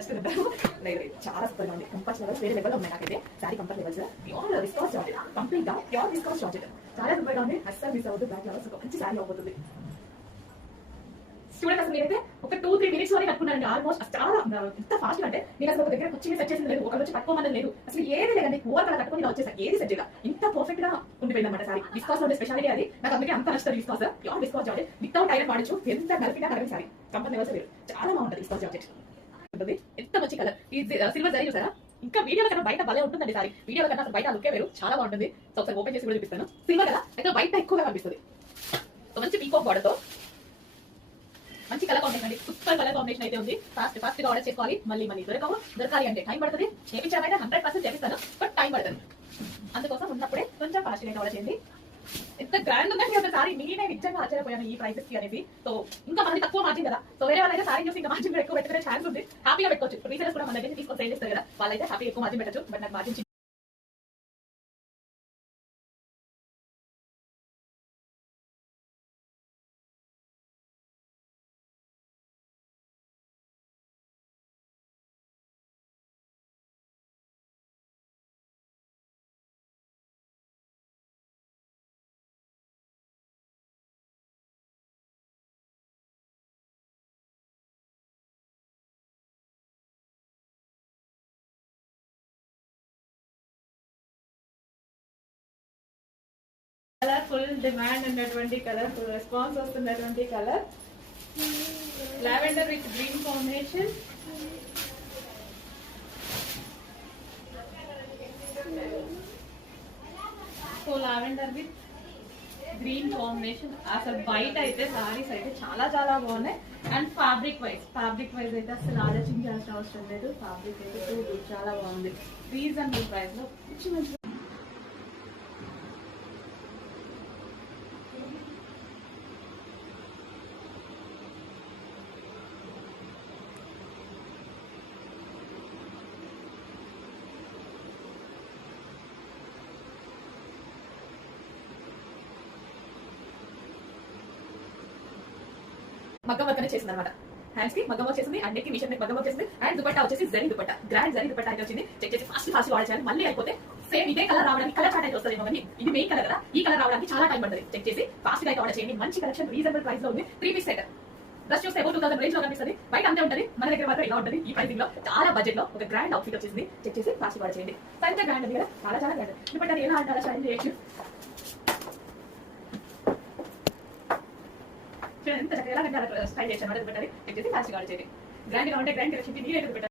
లేదు చాలా సూపర్గా ఉంది. కంఫర్ట్ లెవెల్స్ వేరే లెవెల్లో ఉన్నాయి. నాకైతే sorry comfort levels pure viscous georgette, complete గా ప్యూర్ విస్కాస్ జార్జెట్ చాలా సూపర్గా ఉంది. అస్సలు మిస్ అవ్వద్దు. బ్యాక్ లెవెల్స్ ఒక మంచి సారీ అవుతుంది. స్టూడెంట్ అసలు నేనైతే ఒక 2-3 మినిట్స్ లోనే కట్టుకున్నానండి. ఆల్మోస్ట్ చాలా ఎంత ఫాస్ట్ అంటే నేను అసలు ఒక దగ్గర వచ్చి సెట్ చేసింది లేదు, ఒక వచ్చి కట్టుకోమని లేదు, అసలు ఏది లేదండి. ఓవర్ కలర్ కట్టుకుని ఇలా వచ్చేసాను, ఏది సెట్ చేయగా ఇంత పర్ఫెక్ట్ గా ఉండిపోయింది అనమాట. సారీ విస్కాస్ లో స్పెషాలిటీ అది. నాకు అందుకే అంత నచ్చుతుంది viscous, pure viscous georgette without iron వాడచ్చు. ఎంత నలిపినా కలర్ సారీ కంఫర్ట్ లెవెల్స్ వేరు, చాలా బాగుంటుంది విస్కాస్ జార్జెట్. ఉంటుంది ఎంత మంచి కలర్. ఈ సిల్వర్ జరీ చూసారా, ఇంకా వీడియోలో కన్నా బయట భలే ఉంటుందండి. సారీ వీడియోలో కన్నా అసలు బయట లుక్కే వేరు, చాలా బాగుంటుంది. సో ఒకసారి ఓపెన్ చేసి కూడా చూపిస్తాను. సిల్వర్ కదా అయితే బయట ఎక్కువగా కనిపిస్తుంది. మంచి పీకాక్ బార్డర్ తో మంచి కలర్ కాంబినేషన్ అండి. సూపర్ కలర్ కాంబినేషన్ అయితే ఉంది. ఫాస్ట్ గా ఆర్డర్ చేసుకోవాలి. మళ్ళీ దొరకాలి అంటే టైం పడుతుంది. చేపించాలంటే 100% చేపిస్తాను, బట్ టైం పడుతుంది. అందుకోసం ఉన్నప్పుడే కొంచెం ఫాస్ట్ గా ఆర్డర్ చేయండి. ఎంత గ్రాండ్ ఉందండి ఒకసారి. నేనే నిజంగా ఆశ్చర్యపోయాను ఈ ప్రైసెస్ కి అనేది. సో ఇంకా మనకి తక్కువ మార్జిన్ కదా, సో వేరే వాళ్ళైతే సారీ చూసి ఇంకా మార్జిన్ ఎక్కువ పెట్టుకునే ఛాన్స్ ఉంది. హ్యాపీగా పెట్టుకోవచ్చు. రీసెలర్స్ కూడా మన దగ్గర తీసుకొని సేల్ చేస్తారు కదా, వాళ్ళైతే హ్యాపీ ఎక్కువ మార్జిన్ పెట్టచ్చు. బట్ నాకు మార్జిన్ కలర్ ఫుల్ డిమాండ్ ఉన్నటువంటి కలర్, ఫుల్ రెస్పాన్స్ వస్తున్నటువంటి colour lavender with green combination. So lavender with green combination. అసలు బయట అయితే సారీస్ అయితే చాలా చాలా బాగున్నాయి. అండ్ ఫ్యాబ్రిక్ వైజ్ అయితే అసలు ఆలోచించాల్సిన అవసరం లేదు. ఫ్యాబ్రిక్ అయితే చాలా బాగుంది. రీజనబుల్ ప్రైస్ లో మంచి మగ్గం వర్క్ అనేది చేసింది అనమాట. హ్యాండ్స్ కి మగ్గం వర్క్ చేసింది, అండ్ నెక్ కి మిషన్ మగ్గం వర్క్ చేసింది. అండ్ దుపట్టా వచ్చేసి జరీ దుపట్టా, గ్రాండ్ జరీ దుపట్టా అయితే వచ్చింది. చెక్ చేసి ఫాస్ట్ ఆర్డర్ చేయాలి. మళ్ళీ అయిపోతే సేమ్ ఇదే కలర్ రావడానికి కలర్ చాట్ అయితే వస్తుంది. కానీ ఇది మెయిన్ కలర్ కదా, ఈ కలర్ రావడానికి చాలా టైం పడుతుంది. చెక్ చేసి ఫాస్ట్ గా అయితే ఆర్డర్ చేయండి. మంచి కలెక్షన్ రీజనబుల్ ప్రైస్ లో ఉంది. 3 పీస్ సెట్ డ్రెస్ చూస్తే 2000 రేంజ్ లో కనిపిస్తుంది. బయట అంతే ఉంటుంది, మన దగ్గర మాత్రం ఇలా ఉంటుంది. ఈ ప్రైసింగ్ లో చాలా బడ్జెట్ లో ఒక గ్రాండ్ అవుట్ఫిట్ వచ్చేసింది. చెక్ చేసి ఫాస్ట్ ఆర్డర్ చేయండి. ఎంత గ్రాండ్ ఉంది కదా, చాలా చాలా గ్రాండ్. దుపట్టా ఎలా అంటారా స్టైల్ చేయొచ్చు. ఎంత చక్కగా ఎలా స్టైల్ చేశాను. దుపట్టా చెక్ చేసి ఫాస్ట్ ఆర్డర్ చేయండి. గ్రాండ్ గా ఉంటే గ్రాండ్ కలెక్షన్